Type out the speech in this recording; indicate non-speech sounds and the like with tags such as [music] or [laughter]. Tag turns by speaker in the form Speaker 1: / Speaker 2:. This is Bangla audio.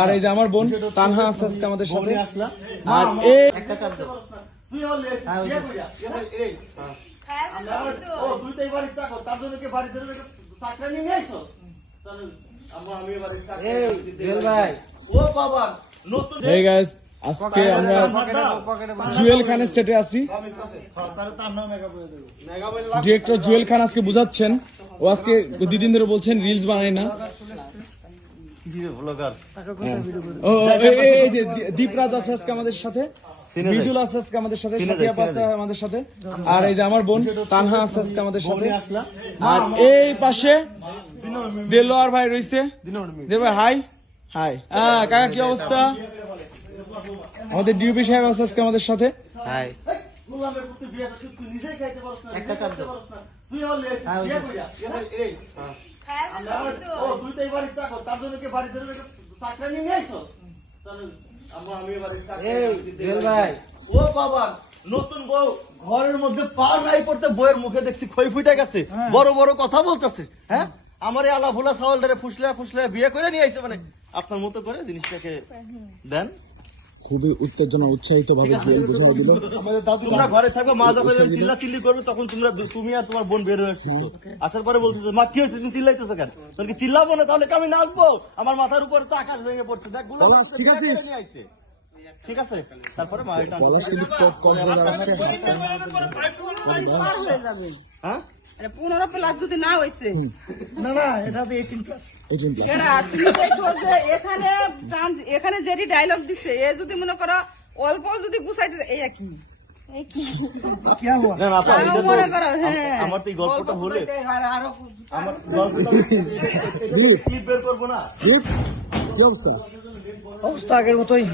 Speaker 1: আর এই যে আমার বোন তানহা আছে আজকে আমাদের সাথে। আর এই
Speaker 2: একটা চাপ তুই আমার লেস বিয়ে কইরা ও তুই তো চাকো তার জন্য কি বাড়ি ধরে চাকরা নিয়ে আইছো আমি এবারে চাকরা
Speaker 3: জুয়েল ভাই।
Speaker 2: ও বাবা নতুন
Speaker 1: হেই গাইস আজকে আমরা জুয়েল খানের সেটে আছি। ডিরেক্টর জুয়েল খান আজকে বুঝাচ্ছেন। ও আজকে দুদিন ধরে বলছেন রিলস বানাই না। এই- এই- এই যে দীপরাজ আছে আজকে আমাদের সাথে।
Speaker 2: চিনে
Speaker 1: আছে আজকে আমাদের সাথে সাথিয়া আছে আমাদের সাথে। আর এই যে আমার বোন তানহা আছে আজকে আমাদের সাথে। আর এই পাশে দেলোয়ার ভাই রয়েছে দেব ভাই হাই। হাই। হ্যাঁ কাকা কি অবস্থা? আমাদের ডিউপি সাহেব আছে আজকে আমাদের সাথে।
Speaker 3: হাই।
Speaker 2: গোলামের পুত্র বিয়ে করছিস, তুই নিজেই খাইতে পারছ না
Speaker 3: একটা দাও।
Speaker 2: তুই আমার লেস বিয়ে কইরা এই। ও তুই তো এবারে চাকো তার জন্য কি বাড়ি ধরে চাকরা নিয়ে আইছো তাহলে আমরা আমি এবারে চাকরা
Speaker 3: এই, ভাই।
Speaker 2: ও বাবা নতুন বউ। ঘরের মধ্যে পা নাই পড়তে বউয়ের মুখে দেখছি খই ফুটে গেছে। বড় বড় কথা বলতেছে হ্যাঁ? আমার এই আলা ভোলা চাউল ধরে ফুসলে ফুসলে বিয়ে করে নিয়ে আইছে মানে। আপনার মতো করে জিনিসটাকে দেন।
Speaker 1: খুবই উত্তেজনা উৎসাহিত ভাবে জুয়েল বুঝানো দিল।
Speaker 2: তোমরা ঘরে থাকবে মা যখন চিল্লা চিল্লি করবে তখন তোমরা তুমি আর তোমার বোন বের হয়ে আসার পরে বলতেছে মা কি হয়েছে? তুমি চিল্লাইতেছো কেন? তোর কি চিল্লাবো না তাহলে আমি নাচবো? আমার মাথার উপরে তো আকাশ ভেঙে পড়ছে।
Speaker 1: দেখগুলো ঠিক আছিস?
Speaker 2: আইছে। ঠিক আছে? তারপরে মা এটা
Speaker 1: কিন্তু কম- করে আসছে।
Speaker 4: পার হয়ে যাবে।
Speaker 2: হ্যাঁ।
Speaker 4: আরে পনেরো প্লাস যদি না
Speaker 1: চিন্তা।
Speaker 4: সেটা তুমি দেখো যে এখানে এখানে যেটি ডায়লগ দিচ্ছে এ যদি মনে করো অল্প যদি গুছাইতে এই
Speaker 2: এটা
Speaker 4: মনে করো হ্যাঁ।
Speaker 2: আমার তো এই গল্পটা হলে
Speaker 4: গুছাইতে আর আরও
Speaker 2: আমার গল্পটা ক্লিপ [laughs] বের করব না।
Speaker 1: কি অবস্থা?
Speaker 3: অবস্থা আগের মতোই।